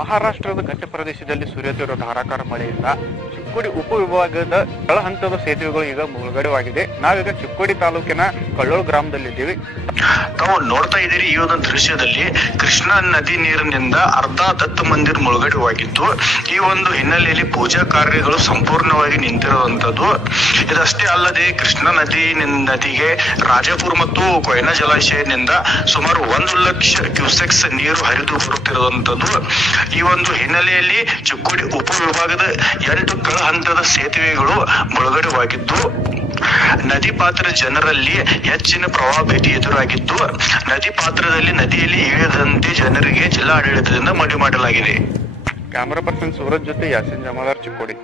ಮಹಾರಾಷ್ಟ್ರದ ಘಟ್ಟ ಪ್ರದೇಶದಲ್ಲಿ ಸುರಿಯುತ್ತಿರುವ ಧಾರಾಕಾರ ಮಳೆಯಿಂದ ಚಿಕ್ಕೋಡಿ ಉಪವಿಭಾಗದ ತಳಹಂತದ ಸೇತುವೆಗಳು ಈಗ ಮುಳುಗಡೆಯಾಗಿದೆ. ನಾವೀಗ ಚಿಕ್ಕೋಡಿ ತಾಲೂಕಿನ ಕಳ್ಳೋಳ ಗ್ರಾಮದಲ್ಲಿದ್ದೀವಿ. ತಾವು ನೋಡ್ತಾ ಇದ್ದೀರಿ ಈ ಒಂದು ದೃಶ್ಯದಲ್ಲಿ ಕೃಷ್ಣಾ ನದಿ ನೀರಿನಿಂದ ಅರ್ಧ ದತ್ತ ಮಂದಿರ ಮುಳುಗಡೆಯಾಗಿದ್ದು, ಈ ಒಂದು ಹಿನ್ನೆಲೆಯಲ್ಲಿ ಪೂಜಾ ಕಾರ್ಯಗಳು ಸಂಪೂರ್ಣವಾಗಿ ನಿಂತಿರುವಂತದ್ದು. ಇದಷ್ಟೇ ಅಲ್ಲದೆ ಕೃಷ್ಣಾ ನದಿಗೆ ರಾಜಾಪುರ ಮತ್ತು ಕೊಯ್ನಾ ಜಲಾಶಯದಿಂದ ಸುಮಾರು 1 ಲಕ್ಷ ಕ್ಯೂಸೆಕ್ಸ್ ನೀರು ಹರಿದು ಬರುತ್ತಿರುವಂತದ್ದು. ಈ ಒಂದು ಹಿನ್ನೆಲೆಯಲ್ಲಿ ಚಿಕ್ಕೋಡಿ ಉಪವಿಭಾಗದ 8 ಕೆಳಹಂತದ ಸೇತುವೆಗಳು ಮುಳುಗಡೆಯಾಗಿದ್ದು, ನದಿ ಪಾತ್ರ ಜನರಲ್ಲಿ ಹೆಚ್ಚಿನ ಪ್ರವಾಹ ಭೀತಿ ಎದುರಾಗಿದ್ದು, ನದಿ ಪಾತ್ರದಲ್ಲಿ ನದಿಯಲ್ಲಿ ಇಳಿಯದಂತೆ ಜನರಿಗೆ ಜಿಲ್ಲಾಡಳಿತದಿಂದ ಮನವಿ ಮಾಡಲಾಗಿದೆ. ಕ್ಯಾಮರಾ ಪರ್ಸನ್ ಸೂರಜ್ ಜೊತೆ ಯಾಸಿನ್ ಜಮಾದಾರ್, ಚಿಕ್ಕೋಡಿ.